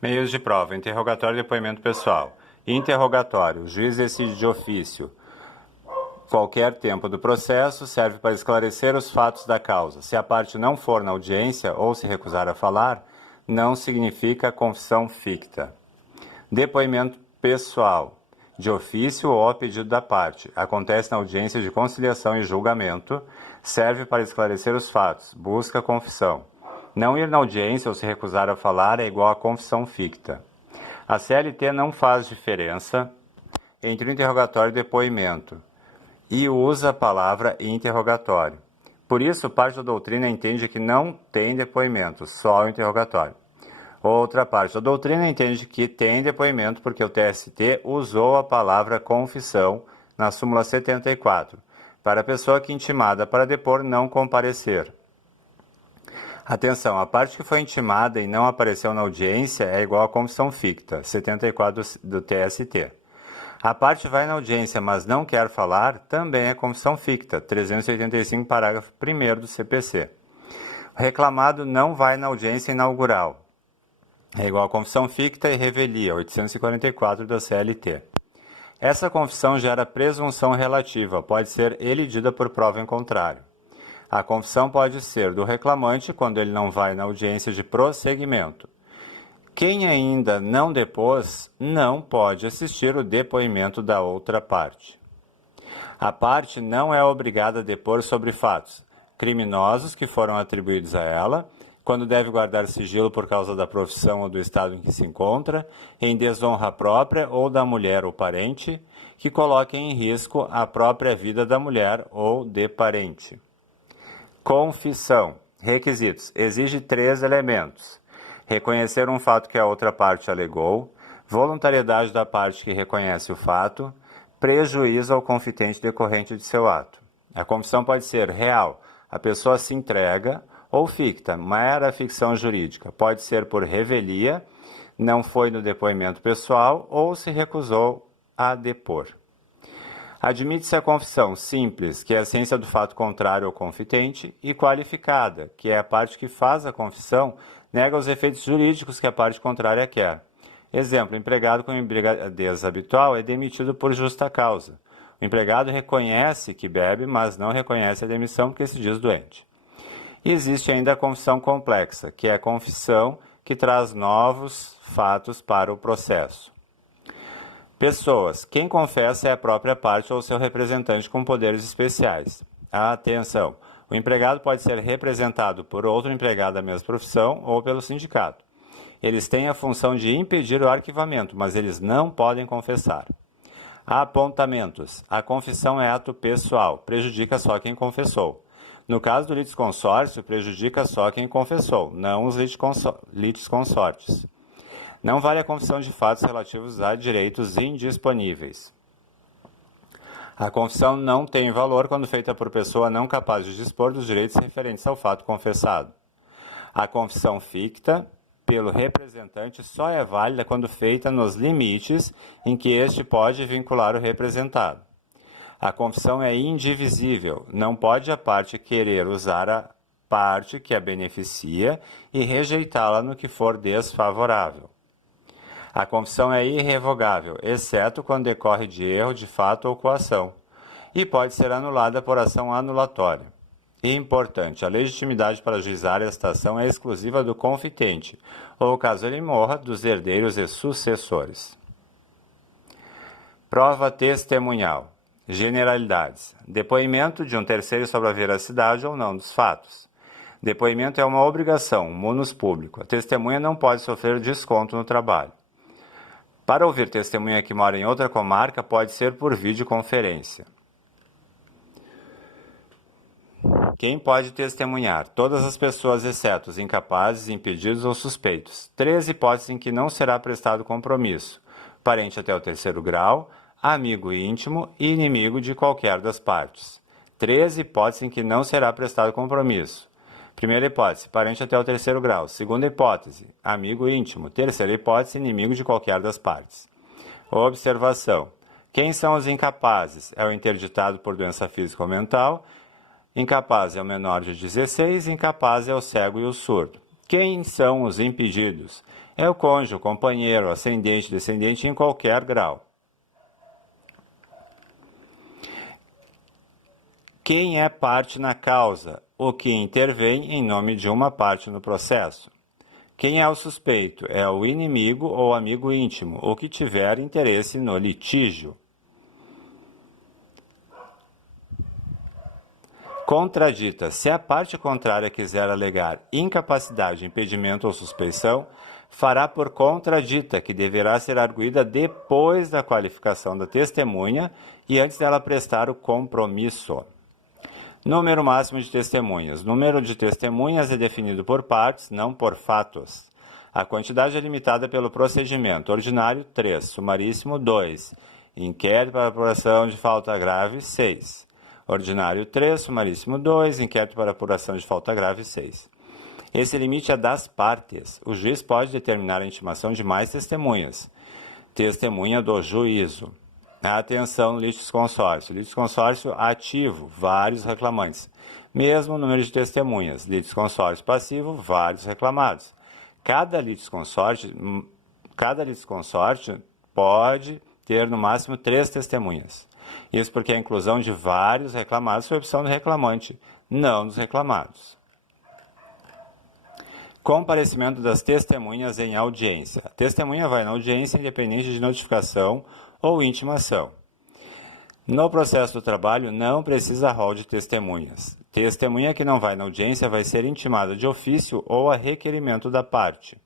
Meios de prova: interrogatório e depoimento pessoal. Interrogatório: o juiz decide de ofício. Qualquer tempo do processo serve para esclarecer os fatos da causa. Se a parte não for na audiência ou se recusar a falar, não significa confissão ficta. Depoimento pessoal: de ofício ou a pedido da parte. Acontece na audiência de conciliação e julgamento. Serve para esclarecer os fatos. Busca confissão. Não ir na audiência ou se recusar a falar é igual a confissão ficta. A CLT não faz diferença entre o interrogatório e o depoimento e usa a palavra interrogatório. Por isso, parte da doutrina entende que não tem depoimento, só o interrogatório. Outra parte da doutrina entende que tem depoimento porque o TST usou a palavra confissão na súmula 74, para a pessoa que intimada para depor não comparecer. Atenção, a parte que foi intimada e não apareceu na audiência é igual a confissão ficta, 74 do TST. A parte vai na audiência, mas não quer falar, também é confissão ficta, 385, parágrafo 1º do CPC. O reclamado não vai na audiência inaugural. É igual a confissão ficta e revelia, 844 da CLT. Essa confissão gera presunção relativa, pode ser elidida por prova em contrário. A confissão pode ser do reclamante quando ele não vai na audiência de prosseguimento. Quem ainda não depôs não pode assistir o depoimento da outra parte. A parte não é obrigada a depor sobre fatos criminosos que foram atribuídos a ela, quando deve guardar sigilo por causa da profissão ou do estado em que se encontra, em desonra própria ou da mulher ou parente, que coloquem em risco a própria vida da mulher ou de parente. Confissão. Requisitos. Exige 3 elementos. Reconhecer um fato que a outra parte alegou, voluntariedade da parte que reconhece o fato, prejuízo ao confitente decorrente de seu ato. A confissão pode ser real, a pessoa se entrega, ou ficta, mera ficção jurídica. Pode ser por revelia, não foi no depoimento pessoal ou se recusou a depor. Admite-se a confissão simples, que é a ciência do fato contrário ao confitente, e qualificada, que é a parte que faz a confissão, nega os efeitos jurídicos que a parte contrária quer. Exemplo, o empregado com embriaguez habitual é demitido por justa causa. O empregado reconhece que bebe, mas não reconhece a demissão porque se diz doente. E existe ainda a confissão complexa, que é a confissão que traz novos fatos para o processo. Pessoas. Quem confessa é a própria parte ou seu representante com poderes especiais. Atenção! O empregado pode ser representado por outro empregado da mesma profissão ou pelo sindicato. Eles têm a função de impedir o arquivamento, mas eles não podem confessar. Apontamentos. A confissão é ato pessoal, prejudica só quem confessou. No caso do litisconsórcio, prejudica só quem confessou, não os litisconsortes. Não vale a confissão de fatos relativos a direitos indisponíveis. A confissão não tem valor quando feita por pessoa não capaz de dispor dos direitos referentes ao fato confessado. A confissão ficta, pelo representante, só é válida quando feita nos limites em que este pode vincular o representado. A confissão é indivisível, não pode a parte querer usar a parte que a beneficia e rejeitá-la no que for desfavorável. A confissão é irrevogável, exceto quando decorre de erro de fato ou coação, e pode ser anulada por ação anulatória. E importante, a legitimidade para ajuizar esta ação é exclusiva do confitente, ou caso ele morra, dos herdeiros e sucessores. Prova testemunhal. Generalidades. Depoimento de um terceiro sobre a veracidade ou não dos fatos. Depoimento é uma obrigação, um munus público. A testemunha não pode sofrer desconto no trabalho. Para ouvir testemunha que mora em outra comarca, pode ser por videoconferência. Quem pode testemunhar? Todas as pessoas, exceto os incapazes, impedidos ou suspeitos. 3 hipóteses em que não será prestado compromisso. Parente até o 3º grau, amigo íntimo e inimigo de qualquer das partes. 3 hipóteses em que não será prestado compromisso. Primeira hipótese, parente até o 3º grau. Segunda hipótese, amigo íntimo. Terceira hipótese, inimigo de qualquer das partes. Observação. Quem são os incapazes? É o interditado por doença física ou mental. Incapaz é o menor de 16, incapaz é o cego e o surdo. Quem são os impedidos? É o cônjuge, o companheiro, ascendente, descendente em qualquer grau. Quem é parte na causa? O que intervém em nome de uma parte no processo. Quem é o suspeito? É o inimigo ou amigo íntimo, o que tiver interesse no litígio. Contradita. Se a parte contrária quiser alegar incapacidade, impedimento ou suspeição, fará por contradita, que deverá ser arguída depois da qualificação da testemunha e antes dela prestar o compromisso. Número máximo de testemunhas. Número de testemunhas é definido por partes, não por fatos. A quantidade é limitada pelo procedimento. Ordinário, 3. Sumaríssimo, 2. Inquérito para apuração de falta grave, 6. Ordinário 3, sumaríssimo 2, inquérito para apuração de falta grave 6. Esse limite é das partes. O juiz pode determinar a intimação de mais testemunhas. Testemunha do juízo. Atenção, litisconsórcio. Litisconsórcio ativo, vários reclamantes. Mesmo número de testemunhas. Litisconsórcio passivo, vários reclamados. Cada litisconsórcio pode ter no máximo 3 testemunhas. Isso porque a inclusão de vários reclamados foi opção do reclamante, não dos reclamados. Comparecimento das testemunhas em audiência. A testemunha vai na audiência independente de notificação ou intimação. No processo do trabalho, não precisa rol de testemunhas. Testemunha que não vai na audiência vai ser intimada de ofício ou a requerimento da parte.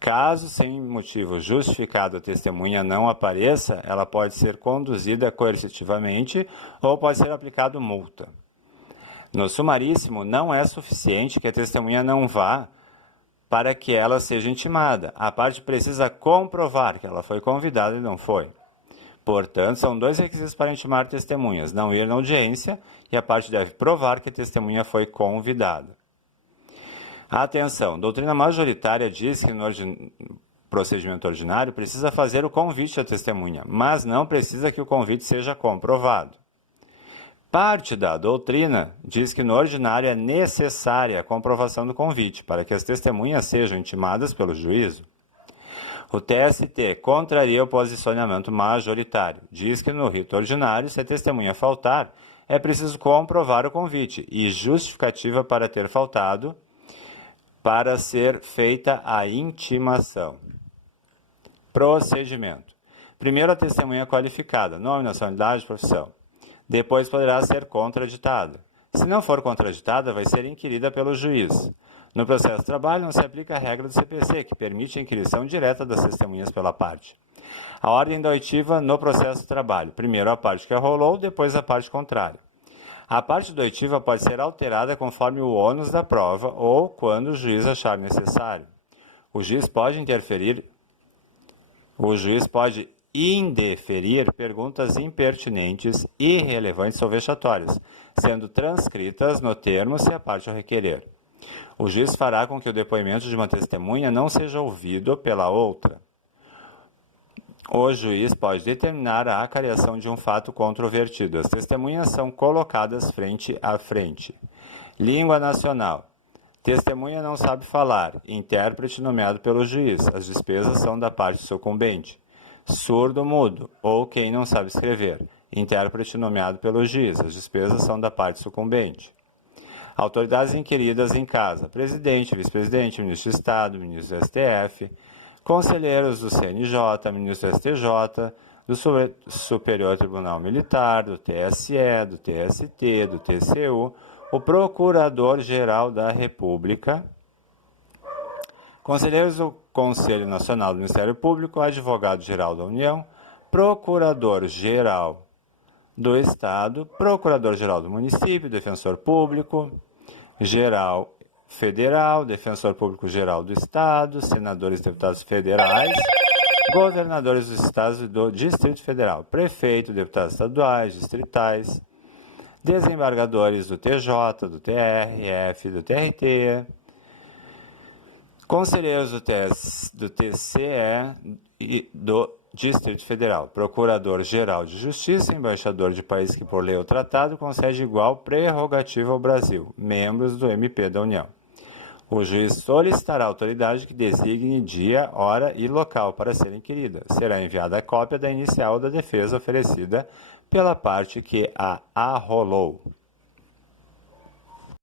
Caso, sem motivo justificado, a testemunha não apareça, ela pode ser conduzida coercitivamente ou pode ser aplicado multa. No sumaríssimo, não é suficiente que a testemunha não vá para que ela seja intimada. A parte precisa comprovar que ela foi convidada e não foi. Portanto, são 2 requisitos para intimar testemunhas: não ir na audiência e a parte deve provar que a testemunha foi convidada. Atenção, doutrina majoritária diz que no procedimento ordinário precisa fazer o convite à testemunha, mas não precisa que o convite seja comprovado. Parte da doutrina diz que no ordinário é necessária a comprovação do convite para que as testemunhas sejam intimadas pelo juízo. O TST contraria o posicionamento majoritário. Diz que no rito ordinário, se a testemunha faltar, é preciso comprovar o convite e justificativa para ter faltado, para ser feita a intimação. Procedimento. Primeiro, a testemunha qualificada, nome, nacionalidade, profissão. Depois poderá ser contraditada. Se não for contraditada, vai ser inquirida pelo juiz. No processo de trabalho, não se aplica a regra do CPC, que permite a inquirição direta das testemunhas pela parte. A ordem da oitiva no processo de trabalho. Primeiro a parte que arrolou, depois a parte contrária. A parte da oitiva pode ser alterada conforme o ônus da prova ou quando o juiz achar necessário. O juiz pode indeferir perguntas impertinentes, irrelevantes ou vexatórias, sendo transcritas no termo se a parte o requerer. O juiz fará com que o depoimento de uma testemunha não seja ouvido pela outra. O juiz pode determinar a acariação de um fato controvertido. As testemunhas são colocadas frente a frente. Língua nacional. Testemunha não sabe falar. Intérprete nomeado pelo juiz. As despesas são da parte sucumbente. Surdo-mudo, ou quem não sabe escrever. Intérprete nomeado pelo juiz. As despesas são da parte sucumbente. Autoridades inquiridas em casa. Presidente, vice-presidente, ministro de Estado, ministro do STF, conselheiros do CNJ, ministro do STJ, do Superior Tribunal Militar, do TSE, do TST, do TCU, o Procurador-Geral da República, conselheiros do Conselho Nacional do Ministério Público, Advogado-Geral da União, Procurador-Geral do Estado, Procurador-Geral do Município, Defensor Público Geral Federal, Defensor Público Geral do Estado, senadores e deputados federais, governadores dos estados e do Distrito Federal, prefeito, deputados estaduais, distritais, desembargadores do TJ, do TRF, do TRT, conselheiros do TCE e do Distrito Federal, Procurador-Geral de Justiça, embaixador de país que por lei ou tratado concede igual prerrogativa ao Brasil, membros do MP da União. O juiz solicitará a autoridade que designe dia, hora e local para ser inquirida. Será enviada a cópia da inicial da defesa oferecida pela parte que a arrolou.